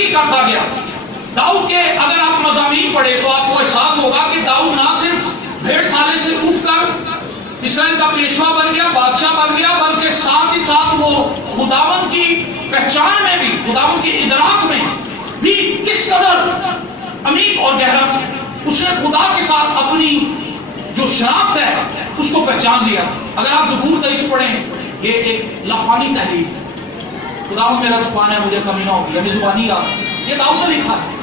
ترقی کرتا گیا. داؤد کے اگر آپ مضامین پڑھے تو آپ کو احساس ہوگا کہ داؤد نہ صرف 1.5 سال سے اٹھ کر اسرائیل کا پیشوا بن گیا، بادشاہ بن گیا، بلکہ ساتھ ہی ساتھ وہ خداوند کی پہچان میں بھی، خداوند کی ادراک میں بھی کس قدر عمیق اور گہرا تھا. اس نے خدا کے ساتھ اپنی جو شناخت ہے اس کو پہچان لیا. اگر آپ زبور 23 پڑھیں، یہ ایک لافانی تحریر ہے. خداوند میرا زبان ہے، مجھے کمی نہ ہوگی، ہمیں زبانی یاد. یہ داؤد نے لکھا ہے.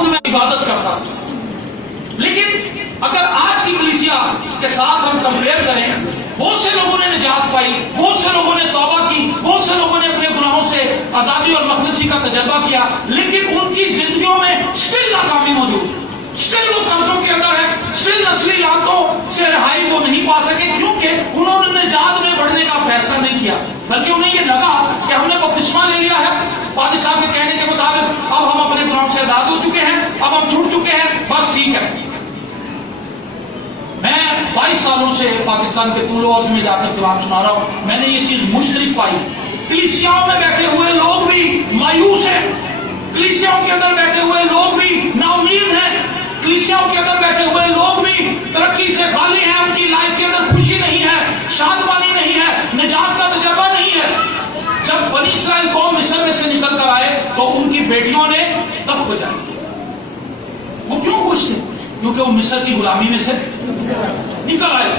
میں عبادت کرتا ہوں. لیکن اگر آج کی کلیسیا کے ساتھ ہم کمپیئر کریں، بہت سے لوگوں نے نجات پائی، بہت سے لوگوں نے توبہ کی، بہت سے لوگوں نے اپنے گناہوں سے آزادی اور مخلصی کا تجربہ کیا، لیکن ان کی زندگیوں میں اسٹل ناکامی موجود ہے. اسٹل وہ قرضوں کے اندر ہے، اسٹل نسلی لعنتوں سے رہائی وہ نہیں پا سکے، کیونکہ انہوں نے نجات میں بڑھنے کا فیصلہ نہیں کیا، بلکہ انہیں یہ لگا کہ ہم نے بپتسمہ لے لیا ہے، پادری صاحب کے کہنے کے مطابق اب ہم اپنے گناہوں سے آزاد ہو چکے ہیں، اب ہم چھوٹ چکے ہیں، بس ٹھیک ہے. میں 22 سالوں سے پاکستان کے طول و عرض میں جا کر کلام سنا رہا ہوں. میں نے یہ چیز مشترک پائی. کلیسیاؤں میں بیٹھے ہوئے لوگ بھی مایوس ہیں، کلیسیاؤں کے اندر بیٹھے ہوئے لوگ بھی نا امید ہیں، کلیسیاؤں کے اندر بیٹھے ہوئے لوگ بھی ترقی سے خالی ہیں. ان کی لائف کے اندر خوشی نہیں ہے، شادمانی نہیں ہے، نجات کا تجربہ نہیں ہے. جب بنی اسرائیل قوم مصر میں سے نکل کر آئے تو ان کی بیٹیوں نے دف بجائی. وہ کیوں خوش تھے؟ کیونکہ وہ مصر کی غلامی میں سے نکل آئے.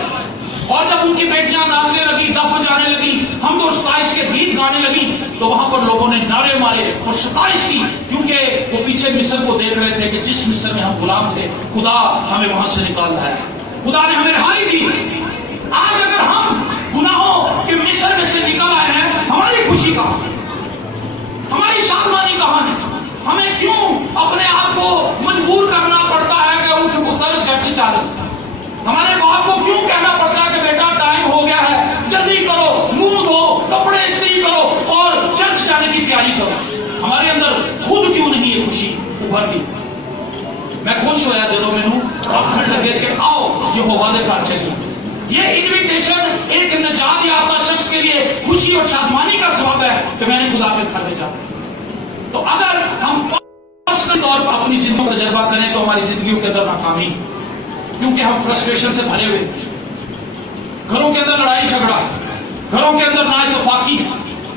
اور جب ان کی بیٹیاں ناچنے لگی، دف بجانے لگی، حمد و ستائش کے گیت گانے لگی، تو وہاں پر لوگوں نے نعرے مارے اور ستائش کی، کیونکہ وہ پیچھے مصر کو دیکھ رہے تھے کہ جس مصر میں ہم غلام تھے، خدا ہمیں وہاں سے نکال لایا، خدا نے ہمیں رہائی دی. آج اگر ہم گناہوں کے مصر میں سے نکل آئے ہیں، ہماری خوشی کہاں ہے؟ ہماری شادمانی کہاں ہے؟ ہمیں کیوں اپنے آپ کو مجبور کرنا پڑتا ہے کہ اٹھ کر چرچ چالو؟ ہمارے باپ کو کیوں کہنا پڑتا ہے کہ بیٹا ٹائم ہو گیا ہے، جلدی کرو، منہ دھو، کپڑے استری کرو اور چرچ جانے کی تیاری کرو؟ ہمارے اندر خود کیوں نہیں یہ خوشی ابھرتی؟ میں خوش ہویا جدوں مینوں آکھن لگے کہ آؤ یہوہ دے گھر چلیے. یہ انویٹیشن ایک نجات یافتہ شخص کے لیے خوشی اور شادمانی کا سبب ہے کہ میں نے خدا کے گھر میں جانا. تو اگر ہم پرسنل طور پر اپنی زندگی کا تجربہ کریں تو ہماری زندگیوں کے اندر ناکامی، کیونکہ ہم فرسٹریشن سے بھرے ہوئے، گھروں کے اندر لڑائی جھگڑا، گھروں کے اندر نا اتفاقی ہے.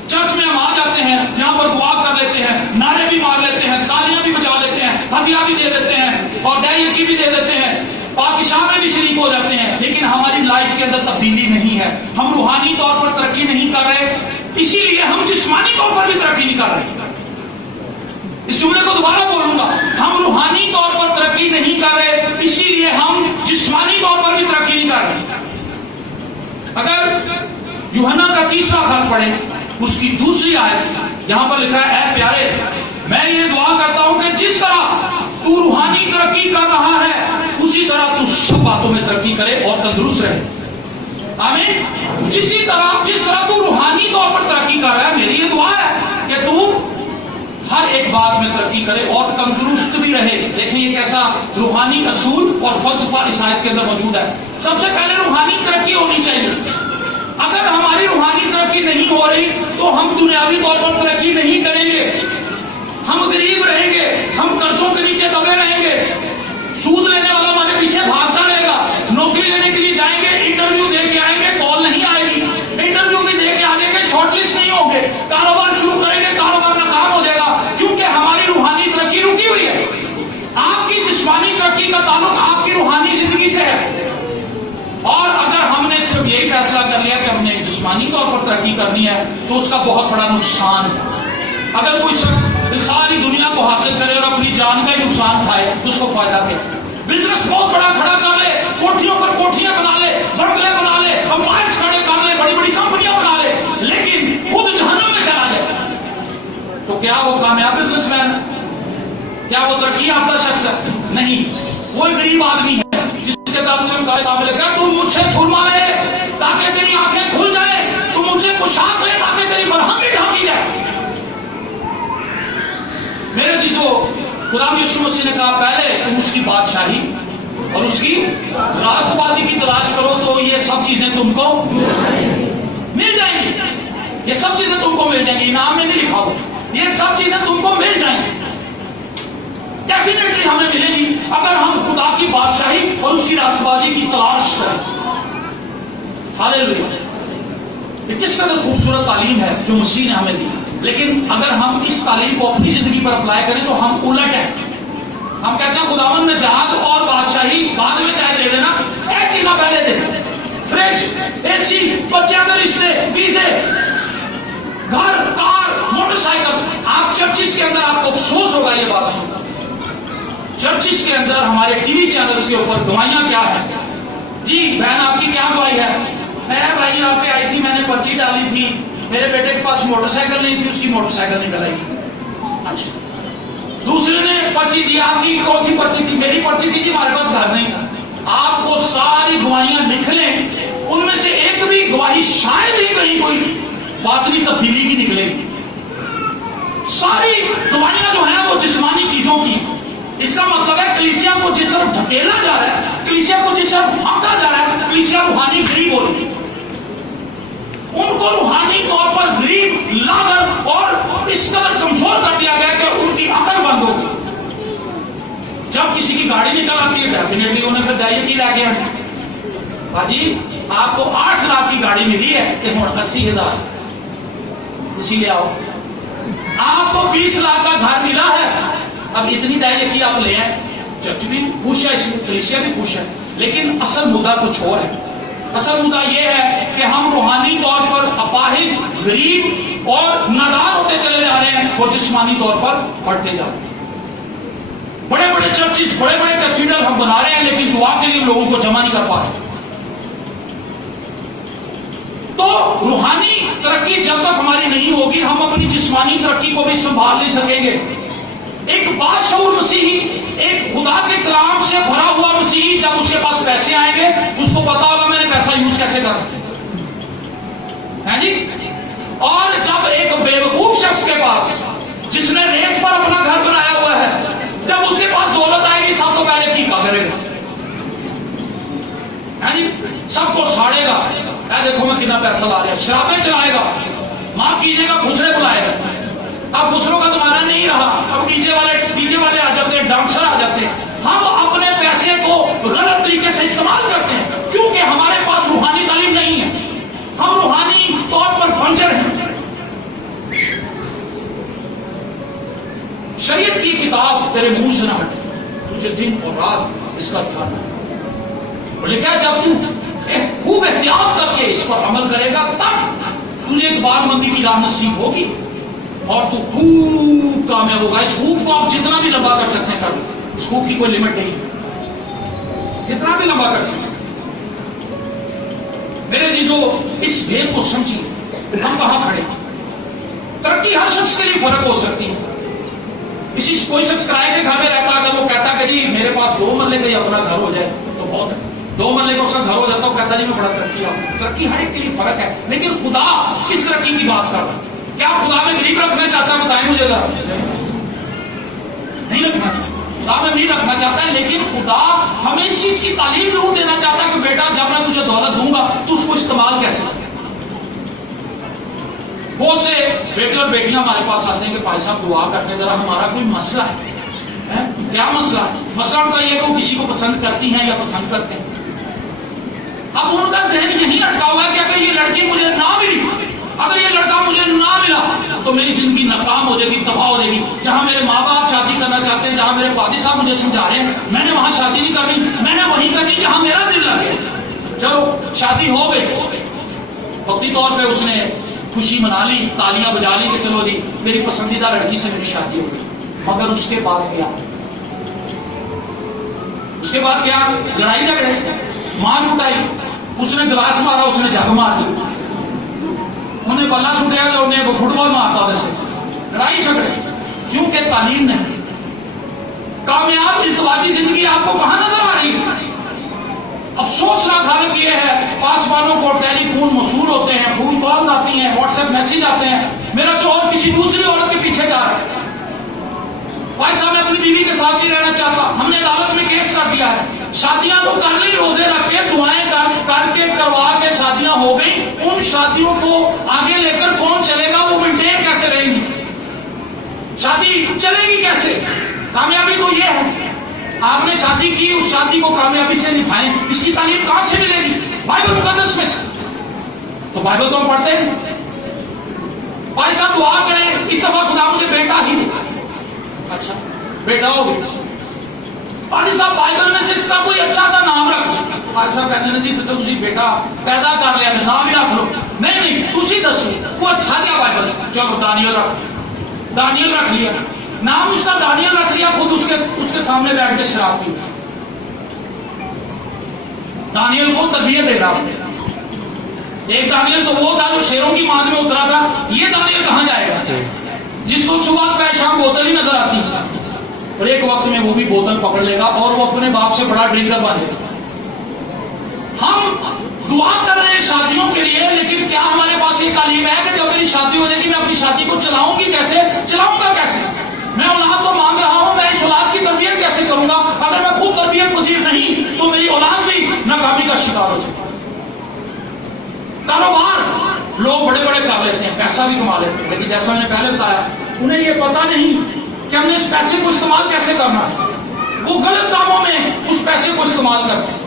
چرچ میں ہم آ جاتے ہیں، یہاں پر دعا کر لیتے ہیں، نعرے بھی مار لیتے ہیں، تالیاں بھی بجا لیتے ہیں، ہتھیار بھی دے دیتے ہیں اور ڈائیکی بھی دے دیتے ہیں، پاکشاہ میں بھی شریک ہو جاتے ہیں، لیکن ہماری لائف کے اندر تبدیلی نہیں ہے. ہم روحانی طور پر ترقی نہیں کر رہے، اسی لیے ہم جسمانی طور پر بھی ترقی نہیں کر رہے. اس جملے کو دوبارہ بولوں گا، ہم روحانی طور پر ترقی نہیں کر رہے، اسی لیے ہم جسمانی طور پر بھی ترقی نہیں کر رہے. اگر یوحنا کا 3واں خط پڑھیں، اس کی 2 آیت، یہاں پر لکھا ہے، اے پیارے، میں یہ دعا کرتا ہوں کہ جس طرح تو روحانی ترقی کر رہا ہے اسی طرح تو سب باتوں میں ترقی کرے اور تندرست رہے. آمین. جس طرح تو روحانی طور پر ترقی کر رہا ہے، میری یہ دعا ہے کہ تو ہر ایک بات میں ترقی کرے اور تندرست بھی رہے. دیکھیں یہ کیسا روحانی اصول اور فلسفہ اس آیت کے اندر موجود ہے. سب سے پہلے روحانی ترقی ہونی چاہیے. اگر ہماری روحانی ترقی نہیں ہو رہی تو ہم دنیاوی طور پر ترقی نہیں کریں گے، ہم غریب رہیں گے، ہم قرضوں کے نیچے دبے رہیں گے، سود لینے والا ہمارے پیچھے بھاگتا رہے گا. نوکری لینے کے لیے جائیں گے، انٹرویو دے کے آئیں گے، کال نہیں آئے گی، انٹرویو بھی دے کے آگے کے شارٹ لسٹ نہیں ہوں گے، کاروبار شروع کریں گے، کاروبار ناکام ہو جائے گا، کیونکہ ہماری روحانی ترقی رکی ہوئی ہے. آپ کی جسمانی ترقی کا تعلق آپ کی روحانی زندگی سے ہے. اور اگر ہم نے صرف یہی فیصلہ کر لیا کہ ہم نے جسمانی طور پر ترقی کرنی ہے تو اس کا بہت بڑا نقصان ہے. اگر کوئی شخص ساری دنیا کو حاصل کرے اور اپنی جان کا ہی نقصان کھائے تو اس کو فائدہ کیا؟ بزنس بہت بڑا کھڑا کر لے، کوٹھیوں پر کوٹھیاں بنا لے، بنگلے بنا لے، امپائرز کھڑے کر لے، بڑی بڑی کمپنیاں بنا لے، لیکن خود جہنم میں چلا جائے تو کیا وہ کامیاب بزنس مین؟ کیا وہ ترقی یافتہ شخص ہے؟ نہیں، وہ غریب آدمی ہے جس کے تعلق سے قابل کہا تو مجھ سے سرما لے تاکہ تیری آنکھیں کھل جائیں، تو مجھ سے پوشاک لے تاکہ تیری برہنگی ڈھانکی جائے. میرے چیزوں، خدا یسوع مسیح نے کہا پہلے تم اس کی بادشاہی اور اس کی راست بازی کی تلاش کرو تو یہ سب چیزیں تم کو مل جائیں گی. یہ سب چیزیں تم کو مل جائیں گی، انعام میں نہیں لکھا ہو، یہ سب چیزیں تم کو مل جائیں گی. اگر ہم خدا کی بادشاہی اور اس کی راستبازی کی تلاش کریں. ہاللیلویا. یہ کس قدر خوبصورت تعلیم ہے جو مسیح نے ہمیں دی. لیکن اگر ہم اس تعلیم کو اپنی زندگی پر اپلائی کریں تو ہم الٹ ہیں. ہم کہتے ہیں خداوند میں جہاد اور بادشاہی بعد میں چاہے دے دینا، ایک چیز پہلے دے، فریج، اے سی، بچوں کے رشتے، ویزے، گھر، کار، موٹر سائیکل. آپ چرچز کے اندر آپ کو افسوس ہوگا یہ بات سن کر، چرچز کے اندر ہمارے ٹی وی چینلز کے اوپر گوائیاں کیا ہیں. جی بہن آپ کی کیا گواہی ہے؟ میں بھائی یہاں پہ آئی تھی، میں نے پرچی ڈالی تھی، میرے بیٹے کے پاس موٹر سائیکل نہیں تھی، اس کی موٹر سائیکل نکل آئی. اچھا. دوسرے نے پرچی دی، آپ کی کون سی پرچی تھی؟ میری پرچی تھی کہ ہمارے پاس گھر نہیں تھا. آپ کو ساری گواہیاں نکلیں، ان میں سے ایک بھی گواہی شاید ہی کہیں کوئی باطنی تبدیلی کی نکلے گی. ساری گواہیاں جو ہیں وہ جسمانی چیزوں کی. اس کا مطلب ہے کلیسیا کو جس طرف دھکیلا جا رہا ہے، کلیسیا کو جس طرف پھانکا جا رہا ہے، کلیسیا روحانی غریب ہو رہی ہے. ان کو روحانی طور پر غریب لا کر اور اس قدر کمزور کر دیا گیا کہ ان کی عقل بند ہو گئی. جب کسی کی گاڑی نکل آتی ہے ڈیفینیٹلی انہیں پھر دائیں کی رہ گیا. باجی آپ کو 8 لاکھ کی گاڑی ملی ہے کہ ہوں 80,000 اسی لے آؤ. آپ کو 20 لاکھ کا گھر ملا ہے، اب اتنی دائیں کی آپ لے آئے. چرچ بھی خوش ہے، کلیسیا بھی خوش ہے، لیکن اصل مدعا کچھ اور ہے. اصل مدعا یہ ہے کہ ہم روحانی طور پر اپاہج، غریب اور نادار ہوتے چلے جا رہے ہیں اور جسمانی طور پر بڑھتے جا رہے ہیں. بڑے بڑے چرچز، بڑے بڑے کیتھیڈرل ہم بنا رہے ہیں، لیکن دعا کے لیے لوگوں کو جمع نہیں کر پا رہے. تو روحانی ترقی جب تک ہماری نہیں ہوگی، ہم اپنی جسمانی ترقی کو بھی سنبھال نہیں سکیں گے. ایک باشعور مسیحی، ایک خدا کے کلام سے بھرا ہوا مسیحی، جب اس کے پاس پیسے آئیں گے اس کو پتا ہوگا میں نے پیسہ یوز کیسے کرنا ہے جی. اور جب ایک بیوقوف شخص کے پاس، جس نے ریت پر اپنا گھر بنایا ہوا ہے، جب اس کے پاس دولت آئے گی سب کو پہلے کی کرے گا جی، سب کو ساڑے گا. اے دیکھو میں کتنا پیسہ لا دیا. شرابیں چلائے گا، معاف کیجیے گا، گھسڑے بلائے گا. اب گھسڑوں کا زمانہ نہیں رہا، اب ڈی جے والے آ جاتے ہیں، ڈانسر آ جاتے ہیں. ہم اپنے پیسے کو غلط طریقے سے استعمال کرتے ہیں کیونکہ ہمارے پاس روحانی تعلیم نہیں ہے. ہم روحانی طور پر بنجر ہیں. شریعت کی کتاب تیرے منہ سے نہ ہٹ، تجھے دن اور رات اس کا دھیان رکھنا. لکھا جب تو خوب احتیاط کر کے اس پر عمل کرے گا تب تجھے ایک بار مندی کی راہ نصیب ہوگی اور تو خوب کامیاب ہوگا. اس خوب کو آپ جتنا بھی لمبا کر سکتے ہیں کر لو. اس خوب کی کوئی لمٹ نہیں، جتنا بھی لمبا کر سکتے. میرے عزیزو اس بھید کو سمجھیے، ہم کہاں کھڑے. ترقی ہر شخص کے لیے فرق ہو سکتی ہے. کسی کوئی شخص کرائے کے گھر میں رہتا ہے، اگر وہ کہتا کہ جی میرے پاس 2 مرلے کا ہی اپنا گھر ہو جائے تو بہت ہے. 2 مرلے کا اس کا گھر ہو جاتا ہے، کہتا جی میں بڑا ترقی آؤں. ترقی ہر ایک کے لیے فرق ہے. لیکن خدا کس ترقی کی بات کر رہا ہے؟ کیا خدا میں غریب رکھنا چاہتا ہے؟ بتائیں مجھے ذرا. نہیں رکھنا چاہتا، خدا میں نہیں رکھنا چاہتا ہے. لیکن خدا ہمیں اس چیز کی تعلیم ضرور دینا چاہتا ہے کہ بیٹا جب میں تجھے دولت دوں گا تو اس کو استعمال کیسے کرے. بہت سے بیٹے اور بیٹیاں ہمارے پاس آتے ہیں کہ بھائی صاحب دعا کرتے ذرا ہمارا کوئی مسئلہ ہے. کیا مسئلہ ہے؟ مسئلہ ان کا یہ کہ وہ کسی کو پسند کرتی ہیں یا پسند کرتے ہیں. اب ان کا ذہن یہی لٹکا ہوا ہے کہ اگر یہ لڑکی مجھے نہ ملی، اگر یہ لڑکا مجھے نہ ملا تو میری زندگی ناکام ہو جائے گی، تباہ ہو جائے گی. جہاں میرے ماں باپ شادی کرنا چاہتے ہیں، جہاں میرے والد صاحب مجھے سمجھا رہے ہیں، میں نے وہاں شادی نہیں کرنی، میں نے وہیں کرنی جہاں میرا دل لگے. چلو شادی ہو گئی، وقتی طور پہ اس نے خوشی منا لی، تالیاں بجا لی کہ چلو جی میری پسندیدہ لڑکی سے میری شادی ہو گئی. مگر اس کے بعد کیا؟ اس کے بعد کیا؟ لڑائی جھگڑے، مار کٹائی. اس نے گلاس مارا، اس نے جگ مار دی. انہیں بلا چھوٹیا تو انہیں فٹ بال مارتا ویسے. لڑائی جھگڑے کیونکہ تعلیم نہیں. کامیاب ازدواجی زندگی آپ کو کہاں نظر آ رہی ہے؟ افسوسناک حالت یہ ہے، پاسبانوں کو ٹیلی فون موصول ہوتے ہیں، فون کال آتی ہیں، واٹس ایپ میسج آتے ہیں، میرا شوہر کسی دوسری عورت کے پیچھے جا رہا ہے. بھائی صاحب میں اپنی بیوی کے ساتھ نہیں رہنا چاہتا، ہم نے عدالت میں کیس کر دیا ہے. شادیاں تو کر لی، روزے رکھ کے دعائیں کر کے کروا کے شادیاں ہو گئی. ان شادیوں کو آگے لے کر کون چلے گا؟ وہ مینٹین کیسے رہیں گی؟ شادی چلے گی کیسے؟ کامیابی تو یہ ہے آپ نے شادی کی، اس شادی کو کامیابی سے نبھائیں، اس کی تعلیم کہاں سے ملے گی؟ بائبل مقدس میں سے۔ تو بائبل تو ہم پڑھتے ہیں۔ بھائی صاحب دعا کریں، اس دفعہ خدا مجھے بیٹا ہی دے۔ اچھا بیٹا ہو گیا، بھائی صاحب بائبل میں سے اس کا کوئی اچھا سا نام رکھ لو۔ بھائی صاحب کہتے ہیں جی تو تسی بیٹا پیدا کر لیا تو نام ہی رکھ لو۔ نہیں تسی دسو وہ اچھا کیا بائبل؟ چلو دانیل رکھ لیا، نام اس کا دانیل رکھ لیا، خود اس کے سامنے بیٹھ کے شراب پی، دانیل کو تربیت دے رہا۔ ایک دانیل تو وہ تھا جو شیروں کی ماند میں اترا تھا، یہ دانیل کہاں جائے گا جس کو صبح پہ شام بوتل ہی نظر آتی ہے، اور ایک وقت میں وہ بھی بوتل پکڑ لے گا اور وہ اپنے باپ سے بڑا ڈرنکر بنے گا۔ ہم دعا کر رہے ہیں شادیوں کے لیے، لیکن کیا ہمارے پاس یہ تعلیم ہے کہ جب میری شادی ہو جائے گی میں اپنی شادی کو چلاؤں گا کیسے؟ میں اولاد کو مانگ رہا ہوں، میں اس اولاد کی تربیت کیسے کروں گا؟ اگر میں خود تربیت پذیر نہیں تو میری اولاد بھی ناکامی کا شکار ہو جائے گا۔ کاروبار لوگ بڑے بڑے کر لیتے ہیں، پیسہ بھی کما لیتے ہیں، لیکن جیسا میں نے پہلے بتایا انہیں یہ پتا نہیں کہ ہم نے اس پیسے کو استعمال کیسے کرنا ہے، وہ غلط کاموں میں اس پیسے کو استعمال کرتے ہیں۔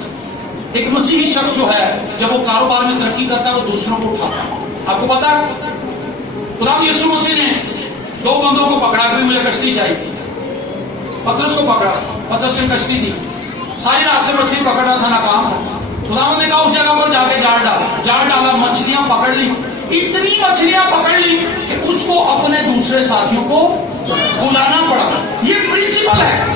ایک مسیحی شخص جو ہے جب وہ کاروبار میں ترقی کرتا ہے وہ دوسروں کو اٹھاتا ہے۔ آپ کو پتا ہے خدا یسوع مسیح نے دو بندوں کو پکڑا کہ مجھے کشتی چاہیے، پترس کو پکڑا، پترس نے کشتی دی، ساری رات سے مچھلی پکڑنا تھا، ناکام تھا۔ خدا نے کہا اس جگہ پر جا کے جال ڈالا، مچھلیاں پکڑ لی، اتنی مچھلیاں پکڑ لی کہ اس کو اپنے دوسرے ساتھیوں کو بلانا پڑا۔ یہ پرنسپل ہے۔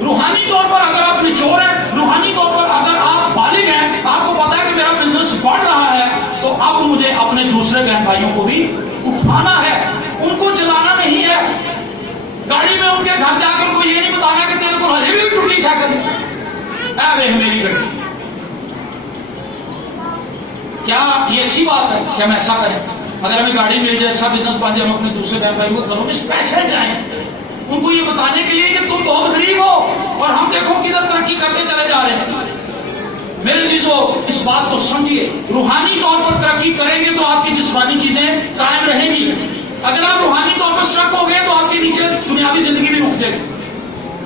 روحانی طور پر اگر آپ نچوڑ ہیں، روحانی طور پر اگر آپ بالغ ہیں، آپ کو پتا ہے کہ میرا بزنس بڑھ رہا ہے، تو اب مجھے اپنے دوسرے بہن بھائیوں کو بھی اٹھانا ہے، ان کو جلانا نہیں ہے۔ گاڑی میں ان کے گھر جا کر کو یہ نہیں بتانا کہ تیرے کو ہجے بھی ٹوٹی سائیکل اے میری گاڑی۔ کیا یہ اچھی بات ہے کہ ہم ایسا کریں؟ اگر ہمیں گاڑی مل جائے، اچھا بزنس بن جائے، ہم اپنے دوسرے بہن بھائی کو گھروں میں اسپیشل جائیں ان کو یہ بتانے کے لیے کہ تم بہت غریب ہو اور ہم دیکھو کدھر ترقی کرتے چلے جا رہے ہیں۔ میرے چیزوں اس بات کو سمجھیے، روحانی طور پر ترقی کریں گے تو آپ کی جسمانی چیزیں قائم رہیں گی۔ اگر آپ روحانی طور پر سٹرک ہو گئے تو آپ کے نیچے دنیاوی زندگی بھی رک جائے گی۔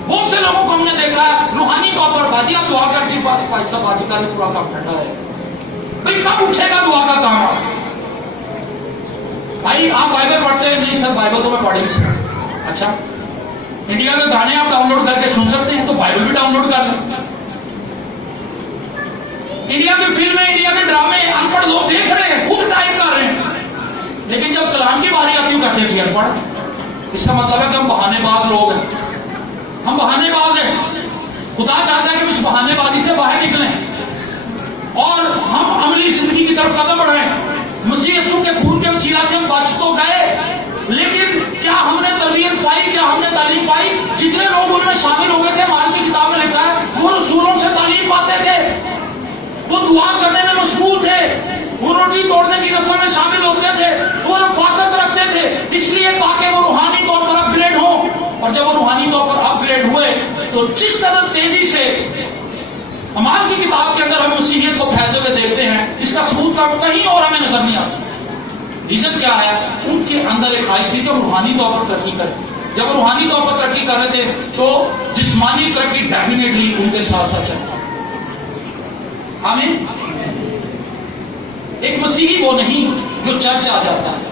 بہت سے لوگوں کو ہم نے دیکھا ہے روحانی طور پر بھائی آپ دعا کر کے بس بھائی صاحب آج کا تھوڑا کم ٹھنڈا ہے، بھائی کب اٹھے گا دعا کا کام؟ بھائی آپ بائبل پڑھتے ہیں؟ نہیں سر بائبل تو میں پڑھ ہی نہیں سکتا۔ اچھا انڈیا کے گانے آپ ڈاؤن لوڈ کر کے سن سکتے ہیں تو بائبل بھی ڈاؤن لوڈ کر لیں۔ انڈیا کی فلمیں، انڈیا کے ڈرامے ان پڑھ لوگ دیکھ رہے ہیں، خود ٹائپ کر رہے ہیں، لیکن جب کلام کی باری آتی ہے کرتے ہیں ان پڑھ۔ اس کا مطلب ہے کہ ہم بہانے باز لوگ ہیں، ہم بہانے باز ہیں۔ خدا چاہتا ہے کہ اس بہانے بازی سے باہر نکلیں اور ہم عملی زندگی کی طرف قدم بڑھائیں۔ مسیح یسوع کے خون کے وسیلہ سے ہم بچ تو گئے، لیکن کیا ہم نے تربیت پائی؟ کیا ہم نے تعلیم پائی؟ جتنے لوگ ان میں شامل ہو گئے تھے، مال کی کتاب میں لکھا ہے وہ رسولوں سے تعلیم پاتے تھے، وہ دعا کرنے میں مشغول تھے، وہ روٹی توڑنے کی رسم میں شامل ہوتے تھے، وہ رفاقت رکھتے تھے، اس لیے تاکہ وہ روحانی طور پر اپ گریڈ ہوں۔ اور جب وہ روحانی طور پر اپ گریڈ ہوئے تو جس قدر تیزی سے اعمال کی کتاب کے اندر ہم مسیحیت کو پھیلتے ہوئے دیکھتے ہیں، اس کا ثبوت کہیں اور ہمیں نظر نہیں آتا۔ ریزن کیا ہے؟ ان کے اندر ایک خواہش تھی کہ ہم روحانی طور پر ترقی کریں۔ جب وہ روحانی طور پر ترقی کر رہے تھے تو جسمانی ترقی ڈیفینیٹلی ان کے ساتھ ساتھ چلتی۔ آمین۔ ایک مسیحی وہ نہیں جو چرچ آ جاتا ہے،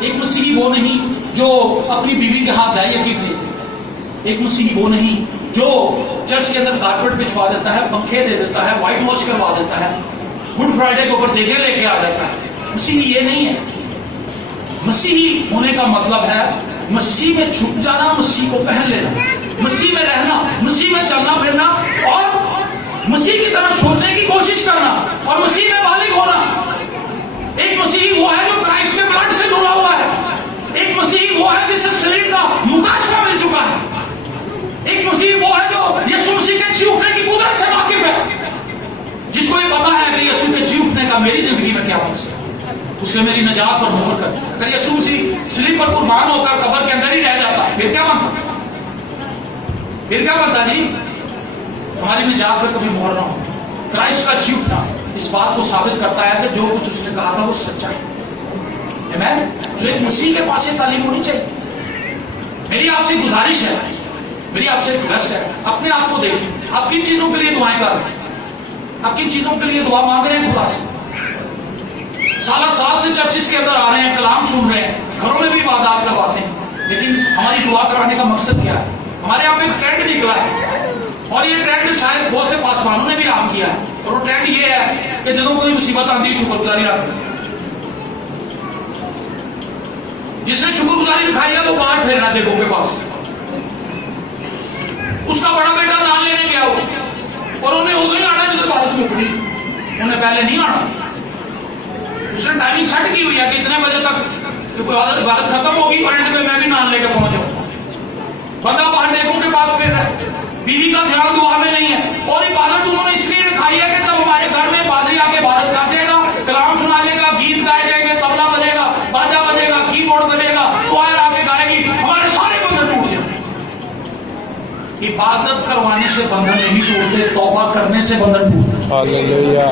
ایک مسیحی وہ نہیں جو اپنی بیوی کے ہاتھ دائیں یقین دے، ایک مسیحی وہ نہیں جو چرچ کے اندر کارپیٹ بچھوا دیتا ہے، پنکھے دے دیتا ہے، وائٹ واش کروا دیتا ہے، گڈ فرائیڈے کے اوپر دیگے لے کے آ جاتا ہے۔ مسیحی یہ نہیں ہے۔ مسیحی ہونے کا مطلب ہے مسیح میں چھپ جانا، مسیح کو پہن لینا، مسیح میں رہنا، مسیح میں چلنا پھرنا اور مسیح کی طرف سوچنے کی کوشش کرنا اور مسیح میں بالغ ہونا۔ ایک مسیحی وہ ہے جو کرائسٹ کے بلڈ سے جڑا ہوا ہے، ایک مسیحی وہ ہے جسے سلیم کا مکاشفہ مل چکا ہے، ایک مسیحی وہ ہے جو یسوع مسیح کے جی اٹھنے کی قدرت سے واقف ہے، جس کو یہ پتا ہے کہ یسوع کے جی اٹھنے کا میری زندگی میں کیا مقصد ہے، اس نے میری نجات پر مہر کر دی۔ اگر یسوع مسیح صلیب پر قربان ہو کر قبر کے اندر ہی رہ جاتا پھر کیا بنتا؟ پھر کیا بنتا جی؟ ہماری نجات پر کبھی مہر نہ ہو۔ کرائسٹ کا جی اٹھنا اس بات کو ثابت کرتا ہے کہ جو کچھ اس نے کہا تھا وہ سچا ہے۔ آمین۔ جو ایک مسیح کے پاس یہ تعلیم ہونی چاہیے۔ میری آپ سے گزارش ہے میری آپ سے ریکویسٹ ہے اپنے آپ کو دیکھیں آپ کن چیزوں کے لیے دعائیں کر رہے ہیں آپ کن چیزوں کے لیے دعا مانگ رہے ہیں خدا سے سالہ سال سے چرچز کے اندر آ رہے ہیں کلام سن رہے ہیں گھروں میں بھی عبادات کرواتے ہیں لیکن ہماری دعا کرانے کا مقصد کیا ہے ہمارے یہاں پہ ٹرینڈ نکلا ہے اور یہ ٹرینڈ شاید بہت سے پاسبانوں نے بھی عام کیا ہے اور وہ ٹرینڈ یہ ہے کہ جب کوئی مصیبت آتی ہے شکر گزاری رکھتے جس نے شکر گزاری دکھائی ہے تو باہر پھیرنا دیکھو کے پاس اس کا بڑا بیٹا نام لینے گیا ہو اور انہیں ادھر ہی آنا جدھر بھارت میں اٹھی انہیں پہلے نہیں آنا اس نے ٹائمنگ سیٹ کی ہوئی ہے کہ اتنے بجے تک بھارت ختم ہوگی کرنٹ میں بھی نام لے کے پہنچ جاؤں بندہ باہر نیکوں کے پاس پھر ہے بیوی کا دھیان دعا میں نہیں ہے اور عبادت انہوں نے اس لیے دکھائی ہے کہ جب ہمارے گھر میں پادری آ کے عبادت کر دے گا کلام سنا دے گا گیت گائے جائیں گے تبلا بجے گا باجا بجے گا کی بورڈ بجے گا کوائر آ کے گائے گی ہمارے سارے بندھن ٹوٹ جائیں عبادت کروانے سے بندھن نہیں ٹوٹتے توبہ کرنے سے بندھن ٹوٹتے ہاللیلویہ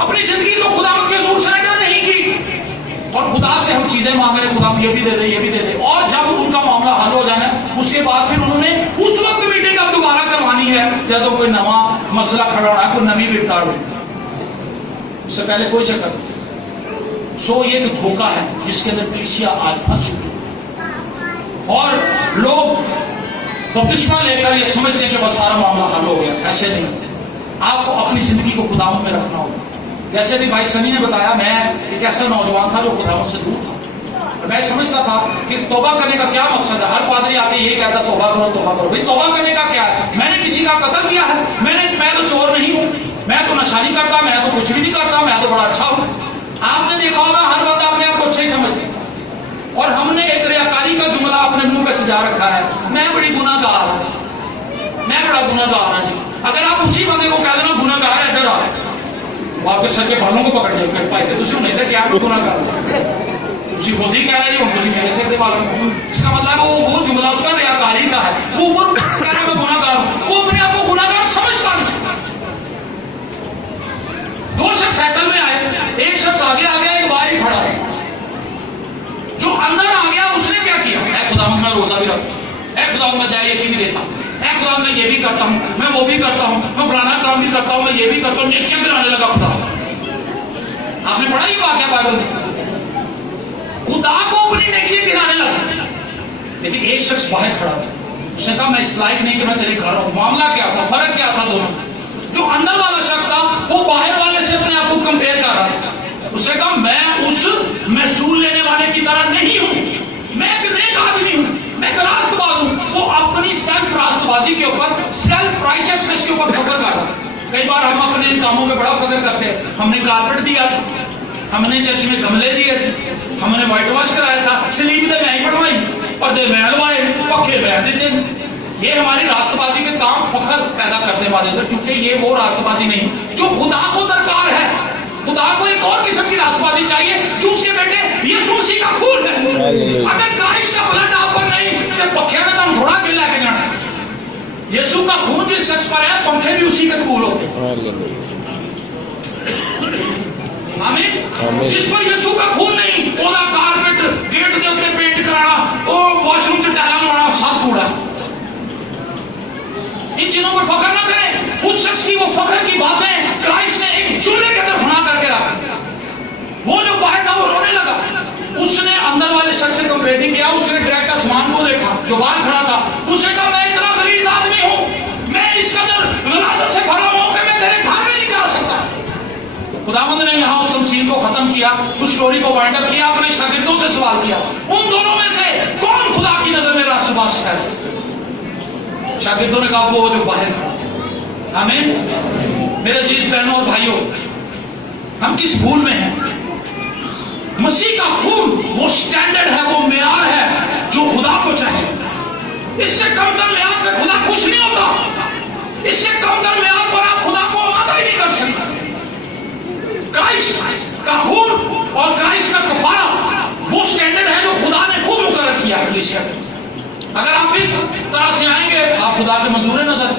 اپنی زندگی تو خدا کے حضور سرنڈر نہیں کی اور خدا سے ہم چیزیں مانگ رہے خدا یہ بھی دے دے یہ بھی دے دے اور جب ان کا معاملہ حل ہو جانا اس کے بعد پھر انہوں نے اس وقت میٹنگ اب دوبارہ کروانی ہے جب تو کوئی نواں مسئلہ کھڑا ہو رہا ہے کوئی نئی گرفتار ہو اس سے پہلے کوئی چکر نہیں سو یہ ایک دھوکہ ہے جس کے اندر کلیسیا آج پھنس چکی ہے اور لوگ بپتسمہ لے کر یہ سمجھتے ہیں کہ بس سارا معاملہ حل ہو گیا ایسے نہیں آپ کو اپنی زندگی کو خدا میں رکھنا ہوگا جیسے بھی بھائی سنی نے بتایا میں ایک ایسا نوجوان تھا جو خدا سے دور تھا میں سمجھتا تھا کہ توبہ کرنے کا کیا مقصد ہے ہر پادری آ کے یہ کہتا توبہ کرو بھائی توبہ کرنے کا کیا ہے میں نے کسی کا قتل کیا ہے میں تو چور نہیں ہوں میں تو نشہ نہیں کرتا میں تو کچھ بھی نہیں کرتا میں تو بڑا اچھا ہوں آپ نے دیکھا ہوگا ہر وقت اپنے آپ کو اچھا ہی سمجھتے ہیں اور ہم نے ایک ریاکاری کا جملہ اپنے منہ پہ سجا رکھا ہے میں بڑی گناہ گار ہوں میں بڑا گناہ گار ہوں جی اگر آپ اسی بندے کو کہہ دینا گناہ گار ہے ادھر آ وہ آپ کے سر کے بالوں کو پکڑ کے پائے تھے تو نہیں تھا کہ آپ کو گناہ کر اسی خود ہی کہہ رہے ہیں تھی میرے سر کے بالوں کو اس کا مطلب وہ جملہ اس کا ریاکاری کا ہے وہ اوپر کہہ رہے میں گناہ گار ہوں وہ اپنے آپ کو گناہ گار سمجھتا نہیں دو شخص سائیکل میں آئے ایک شخص آگے آ گیا ایک باہر ہی کھڑا ہے جو اندر آ گیا اس نے کیا کیا اے خدا میں روزہ بھی رکھتا اے خدا میں جائے یہ بھی دیتا اے خدا میں یہ بھی کرتا ہوں میں وہ بھی کرتا ہوں میں فلانا کام بھی کرتا ہوں میں یہ بھی کرتا ہوں نیکیاں دلانے لگا خدا آپ نے پڑھا یہ واقعہ بائبل میں خدا کو اپنی نیکیاں گرانے لگا لیکن ایک شخص باہر کھڑا تھا اس نے کہا میں اس لائق نہیں کہ میں تیرے گھر ہوں معاملہ کیا تھا فرق کیا تھا دونوں جو اندر والا شخص تھا وہ باہر والے سے اپنے آپ کو کمپیئر کر رہا تھا اس نے کہا میں اس محصول لینے والے کی طرح نہیں ہوں میں ایک نیک آدمی ہوں میں ایک راست باز ہوں وہ اپنی سیلف راست بازی کے اوپر سیلف رائچسنس کے اوپر فخر کر رہا ہے کئی بار ہم اپنے ان کاموں پہ بڑا فخر کرتے ہیں ہم نے کارپیٹ دیا تھا ہم نے چرچ میں گملے دیے تھے ہم نے وائٹ واش کرایا تھا سلیپ دے میں پڑھوائی پردے میں لوائے پکے بیٹھ دیتے یہ ہماری راست بازی کے کام فخر پیدا کرنے والے تھے کیونکہ یہ وہ راست بازی نہیں جو خدا کو درکار ہے خدا کو ایک اور قسم کی راست بازی چاہیے جو اس کے بیٹے یسوع مسیح کا خون ہے اگر کرائسٹ کا بلڈ آپ پر نہیں تو پکھے میں تو ہم تھوڑا کے لے کے جانا یسوع کا خون جس شخص پر ہے پنکھے بھی اسی کے قبول ہوتے آمین جس پر یسوع کا خون نہیں اولا کارپیٹ گیٹ دے اوپر پینٹ کرانا او واش روم سے ٹائل لگانا سب کوڑا ان چیزوں پر فخر نہ کریں اس شخص کی وہ فخر کی باتیں کرائسٹ نے ایک چولہے کے اندر فنا کر کے رکھا وہ جو باہر تھا وہ رونے لگا اس نے اندر والے شخص سے کمپیئر کیا اس نے ڈائریکٹ آسمان کو دیکھا جو باہر کھڑا تھا اس نے کہا میں اتنا غلیظ آدمی ہوں میں اس قدر غلاظت سے بھرا ہوں کہ میں تیرے گھر میں نہیں جا سکتا خداوند نے یہاں اس تمثیل کو ختم کیا اس اسٹوری کو وائنڈ اپ کیا اپنے شاگردوں سے سوال کیا ان دونوں میں سے کون خدا کی نظر میں راست باز ہے شاگردوں نے کہا وہ جو باہر کھڑا آمین میرے عزیز بہنوں اور بھائیوں ہم کس بھول میں ہیں مسیح کا خون وہ سٹینڈرڈ ہے وہ معیار ہے جو خدا کو چاہے اس سے کم تر معیار پہ خدا خوش نہیں ہوتا اس سے کم تر معیار پر آپ خدا کو آمادہ ہی نہیں کر سکتے کرائسٹ کا خون اور کرائسٹ کا کفارہ وہ سٹینڈرڈ ہے جو خدا نے خود مقرر کیا ہے اگر آپ اس طرح سے آئیں گے آپ خدا کے منظور نظر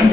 MD।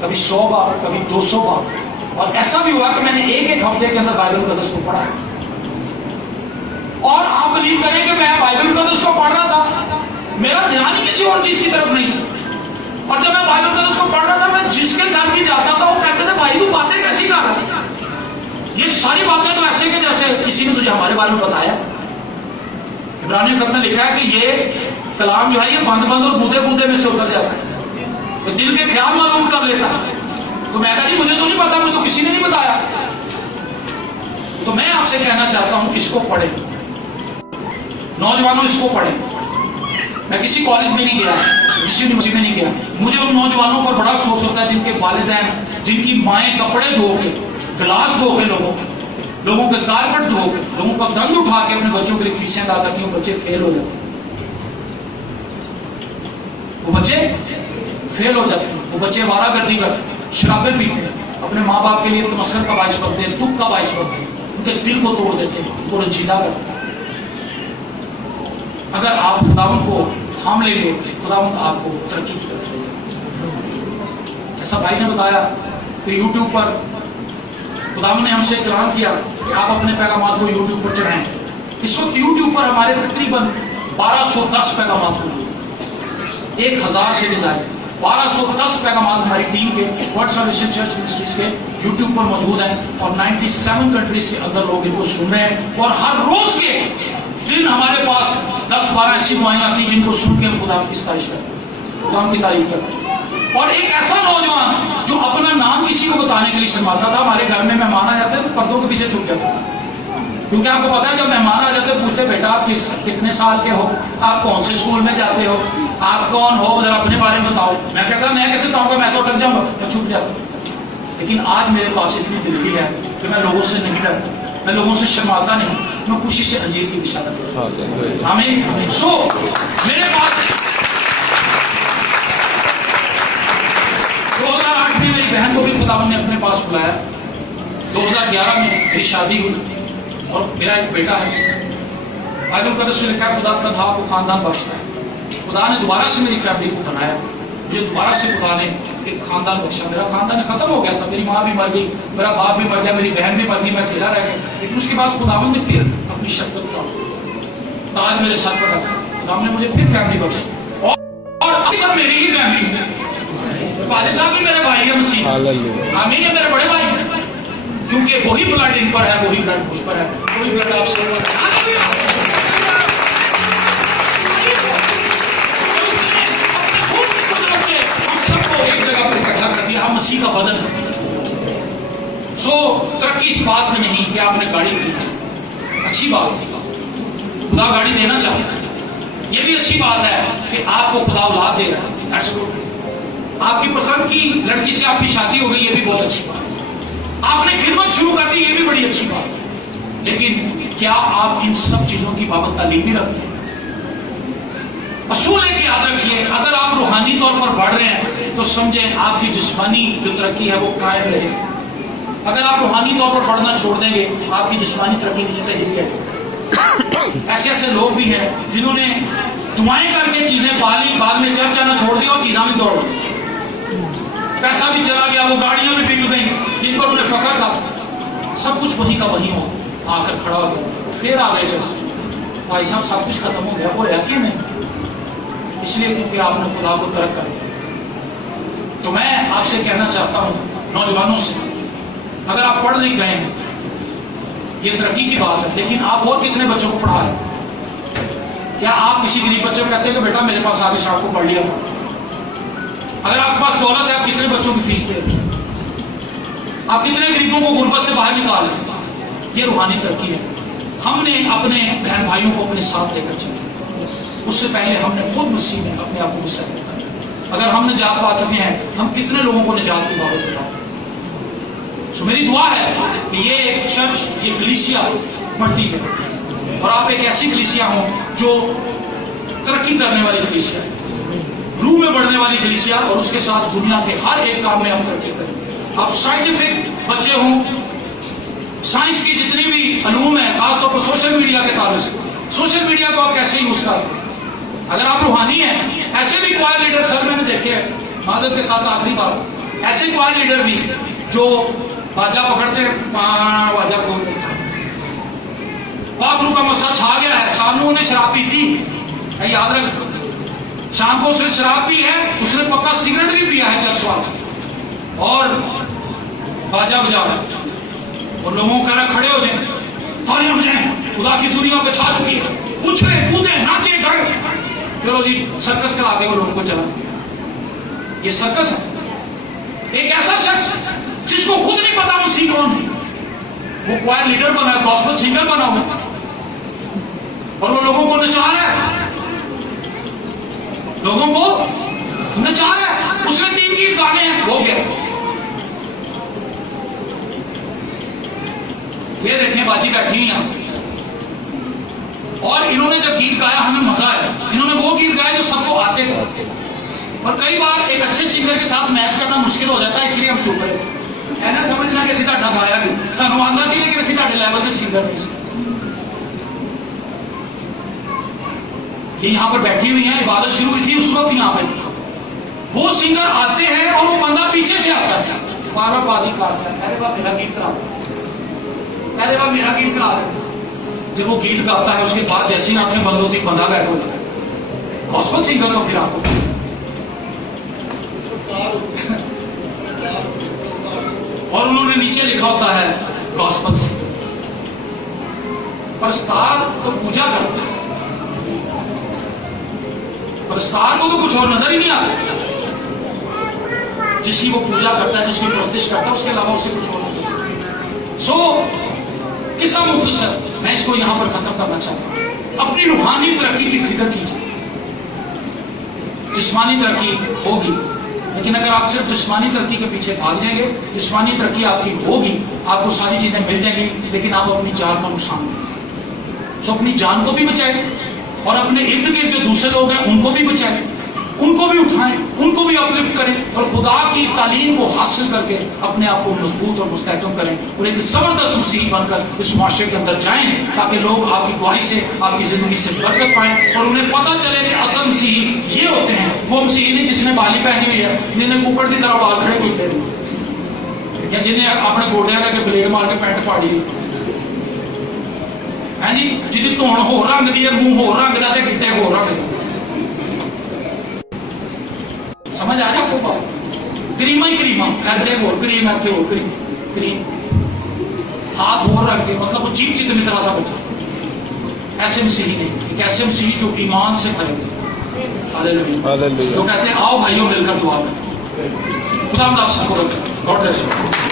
کبھی 100 بار، کبھی 200 بار، اور ایسا بھی ہوا کہ میں نے ایک ہفتے کے اندر بائبل مقدس کو پڑھا ہے۔ اور آپ بلیو کریں کہ میں بائبل مقدس کو پڑھ رہا تھا، میرا دھیان ہی کسی اور چیز کی طرف نہیں تھا، اور جب میں بائبل مقدس کو پڑھ رہا تھا، میں جس کے گھر بھی جاتا تھا وہ کہتے تھے بھائی تو باتیں کیسی کر رہا ہے، یہ ساری باتیں تو ایسے کہ جیسے کسی نے تجھے ہمارے بارے میں بتایا۔ عبرانی خط میں لکھا ہے کہ یہ کلام جو ہے یہ بند بند اور بودے بودے میں سے اتر جاتا ہے، تو دل کے خیال معلوم کر لیتا ہے۔ تو میں کہا جی مجھے تو نہیں پتا، مجھے تو کسی نے نہیں بتایا۔ تو میں آپ سے کہنا چاہتا ہوں اس کو پڑھیں، نوجوانوں اس کو پڑھیں۔ میں کسی کالج میں نہیں گیا، کسی یونیورسٹی میں نہیں گیا، مجھے ان نوجوانوں پر بڑا افسوس ہوتا ہے جن کے والدین، جن کی مائیں کپڑے دھو کے، گلاس دھو کے، لوگوں کے کارپٹ دھو کے، لوگوں کا گند اٹھا کے اپنے بچوں کے لیے فیسیں ادا کرتی ہیں، بچے فیل ہو جاتے ہیں، وہ بچے فیل ہو جاتے ہیں، وہ بچے آوارہ گردی کرتے ہیں، شرابیں پیتے ہیں، اپنے ماں باپ کے لیے تمسخر کا باعث بنتے ہیں، دکھ کا باعث بنتے ہیں، ان کے دل کو توڑ دیتے ہیں، ان کو رنجیدہ کرتے ہیں۔ اگر آپ خداوند کو تھام لیں گے، خداوند آپ کو ترقی کی طرف لے جائے گا۔ ایسا بھائی نے بتایا کہ یوٹیوب پر خداوند نے ہم سے اعلان کیا کہ آپ اپنے پیغامات کو یوٹیوب پر چڑھائیں۔ اس وقت یوٹیوب پر ہمارے تقریباً 1210 پیغامات ہوئے، 1000 سے بھی زائد 1210 پیغامات ہماری ٹیم کے ورڈ سالویشن چرچ منسٹریز کے یوٹیوب پر موجود ہیں، اور 97 کنٹریز کے اندر لوگ ان کو سن رہے ہیں، اور ہر روز کے دن ہمارے پاس 10-12 ایسی دعائیں آتی ہیں جن کو سن کے ہم خدا کی ستائش کرتے ہیں، خدا کی تعریف کرتے ہیں۔ اور ایک ایسا نوجوان جو اپنا نام کسی کو بتانے کے لیے شرماتا تھا، ہمارے گھر میں مہمان آ جاتے ہیں تو پردوں کے پیچھے چھپ جاتا ہے، کیونکہ آپ کو پتا ہے جب مہمان آ جاتے ہیں پوچھتے بیٹا آپ کتنے سال کے ہو، آپ کون سے اسکول میں جاتے ہو، آپ کون ہو، ذرا اپنے بارے میں بتاؤ۔ میں کہتا میں کیسے بتاؤں گا، میں تو ڈر جاؤں گا، میں چھپ جاتا ہوں۔ لیکن آج میرے پاس اتنی دلگی ہے کہ میں لوگوں سے نہیں ڈرتا، میں لوگوں سے شرماتا نہیں، میں خوشی سے انجیل کی بشارت کرتا ہوں۔ آمین۔ سو میرے پاس 2008 میں میری بہن کو بھی خداوند نے اپنے پاس بلایا، 2011 میں میری شادی ہوئی اور میرا ایک بیٹا ہے۔ بائبل مقدس میں لکھا ہے خدا اپنا دھا کو خاندان بخشتا ہے۔ خدا نے دوبارہ سے میری فیملی کو بنایا، مجھے دوبارہ سے خدا نے ایک خاندان بخشا۔ میرا خاندان ختم ہو گیا تھا، میری ماں بھی مر گئی، میرا باپ بھی مر گیا، میری بہن بھی مر گئی، میں اکیلا رہ گیا، لیکن اس کے بعد خداوند نے پھر اپنی شفقت کا تاج میرے ساتھ پر رکھا، خدا نے مجھے پھر فیملی بخشی، اور اب سب میری ہی فیملی ہے۔ والد صاحب بھی میرے بھائی ہیں مسیح، آمین، یہ میرے بڑے بھائی ہیں، کیونکہ وہی بلڈ ان پر ہے، وہی بلڈ مجھ پر ہے، وہی بلڈ آپ سے پر ہے۔ ہم مسیح کا بدن ہے۔ سو ترقی اس بات میں نہیں کہ آپ نے گاڑی خریدی، اچھی بات ہے، خدا گاڑی دینا چاہتا ہے، یہ بھی اچھی بات ہے کہ آپ کو خدا اولاد دے رہا ہے، آپ کی پسند کی لڑکی سے آپ کی شادی ہو گئی، یہ بھی بہت اچھی بات ہے، آپ نے خدمت شروع کر دی، یہ بھی بڑی اچھی بات ہے، لیکن کیا آپ ان سب چیزوں کی بابت تعلیم بھی رکھتے ہیں؟ اصول ہے کہ یاد رکھیے، اگر آپ روحانی طور پر بڑھ رہے ہیں تو سمجھیں آپ کی جسمانی جو ترقی ہے وہ قائم رہے، اگر آپ روحانی طور پر بڑھنا چھوڑ دیں گے آپ کی جسمانی ترقی نیچے سے گر جائے گی۔ ایسے ایسے لوگ بھی ہیں جنہوں نے دعائیں کر کے چیزیں پالی، بعد میں چرچ آنا چھوڑ دیا اور چیزاں بھی دوڑ گئی، پیسہ بھی چلا گیا، وہ گاڑیاں بھی بک گئیں جن پر انہیں فخر تھا، سب کچھ وہی کا وہی ہو آ کر کھڑا ہو گیا، پھر آ گئے چلو بھائی صاحب سب کچھ ختم ہو گیا، وہ ہے کہ نہیں؟ اس لیے کیونکہ آپ نے خدا کو ترک کر دیا۔ تو میں آپ سے کہنا چاہتا ہوں نوجوانوں سے، اگر آپ پڑھ لکھ گئے ہیں یہ ترقی کی بات ہے، لیکن آپ اور کتنے بچوں کو پڑھا رہے؟ کیا آپ کسی غریب بچے کو کہتے ہیں کہ بیٹا میرے پاس آگے شام کو پڑھ لیا؟ اگر آپ کے پاس دولت ہے آپ کتنے بچوں کی فیس دے رہے؟ آپ کتنے غریبوں کو غربت سے باہر نکال رہے؟ یہ روحانی ترقی ہے۔ ہم نے اپنے بہن بھائیوں کو اپنے ساتھ لے کر چلے، اس سے پہلے ہم نے خود مسیح میں اپنے آپ کو مسلم کیا۔ اگر ہم نجات پا چکے ہیں ہم کتنے لوگوں کو نجات کی بابت بتائیں؟ سو میری دعا ہے کہ یہ ایک چرچ، یہ کلیسیا بڑھتی ہے، اور آپ ایک ایسی کلیسیا ہوں جو ترقی کرنے والی کلیسیا ہے، روح میں بڑھنے والی کلیسیا، اور اس کے ساتھ دنیا کے ہر ایک کام میں ہم ترقی کریں۔ آپ سائنٹیفک بچے ہوں، سائنس کی جتنی بھی علوم ہیں، خاص طور پر سوشل میڈیا کے تعلق سے، سوشل میڈیا کو آپ کیسے یوز کریں؟ اگر آپ روحانی ہیں، ایسے بھی کوئی لیڈر سر میں نے دیکھے ہیں، معذرت کے ساتھ آخری بات، ایسے کوئی لیڈر بھی جو باجا پکڑتے باجا کھولتے. باتھ روم کا مسئلہ چھا گیا ہے. شام کو انہیں شراب پی تھی, یاد رکھ, شام کو اس نے شراب پی ہے, اس نے پکا سگریٹ بھی پیا ہے چرس والا, اور باجا بجا رہا ہے, اور لوگوں کو کہہ رہا کھڑے ہو جائیں, تالیاں بجائیں, خدا کی دنیا پہ چھا چکی ہے, اچھلے کودے ناچے گائے. چلو جی سرکس کرا کے وہ لوگوں کو چلا. یہ سرکس ہے. ایک ایسا شخص جس کو خود نہیں پتا مسیح کون ہے, وہ کوائر لیڈر بنا ہے, گاسپل سنگر بنا ہوا, اور وہ لوگوں کو نچا رہا ہے, لوگوں کو نچا رہا ہے. اس نے 3 گیت گانے ہیں, ہو گیا. یہ دیکھیں باجی بیٹھی ہیں, اور انہوں نے جب گیت گایا ہمیں مزہ آیا. انہوں نے وہ گیت گائے جو سب کو آتے تھے, اور کئی بار ایک اچھے سنگر کے ساتھ میچ کرنا مشکل ہو جاتا ہے, اس لیے ہم چپ رہے. ایسا سمجھنا کہ سیدھا ڈھگایا بھی سانو آتا سی, لیکن سیدھا لیول سے سنگر نہیں سی. یہ یہاں پر بیٹھی ہوئی ہیں, عبادت شروع ہوئی تھی اس وقت یہاں پہ. وہ سنگر آتے ہیں اور وہ بندہ پیچھے سے آتا ہے, بار بار بازی کاٹتا ہے, پہلے بار میرا گیت کرا, پہلے بار میرا گیت کرا رہے. جب وہ گیت گاتا ہے اس کے بعد جیسی آنکھیں بند ہوتی بندہ بیٹھ ہو جاتا ہے. گاسپل سنگر تو پھر آپ کو اور انہوں نے نیچے لکھا ہوتا ہے گاسپل سنگر. پرستار تو پوجا کرتا ہے, پرستار کو تو کچھ اور نظر ہی نہیں آتا. جس کی وہ پوجا کرتا ہے, جس کی پرستش کرتا ہے, اس کے علاوہ اسے کچھ اور نظر نہیں آتا. سو قصہ مختصر میں اس کو یہاں پر ختم کرنا چاہتا ہوں. اپنی روحانی ترقی کی فکر کیجیے. جسمانی ترقی ہوگی, لیکن اگر آپ صرف جسمانی ترقی کے پیچھے بھاگ جائیں گے, جسمانی ترقی آپ کی ہوگی, آپ کو ساری چیزیں مل جائیں گی, لیکن آپ اپنی جان کو نقصان دیں. سو اپنی جان کو بھی بچائیں, اور اپنے ارد گرد جو دوسرے لوگ ہیں ان کو بھی بچائیں, ان کو بھی اٹھائیں, ان کو بھی اپلفٹ کریں, اور خدا کی تعلیم کو حاصل کر کے اپنے آپ کو مضبوط اور مستحکم کریں, اور ایک زبردست مسیح بن کر اس معاشرے کے اندر جائیں, تاکہ لوگ آپ کی گواہی سے, آپ کی زندگی سے برکت پائیں, اور انہیں پتہ چلے کہ اصل مسیح یہ ہوتے ہیں. وہ مسیح نہیں جس نے بالی پہنی ہوئی ہے, جنہیں کوکڑ کی طرح بال کھڑے ہوتے ہیں, یا جنہیں اپنے گوڈیاں لے کے بلیڈ مار کے پینٹ پاڑی ہے جی, جی دھون ہو رنگ دی ہے, منہ ہو رنگ دا, گیٹے ہو رنگ. سمجھ آ جائے آپ کو بات. کریما ہی کریما, ایتھے ہو کریم, ایتھے ہو کریم, کریم ہاتھ ہو رنگ کے, مطلب وہ چیپ چتنی طرح سا بچا. ایسے مسیح نہیں, ایک ایسے مسیح جو ایمان سے بھرے تھے. جو کہتے ہیں آؤ بھائیوں مل کر دعا کریں. خدا آپ سب کو رکھے. God bless you.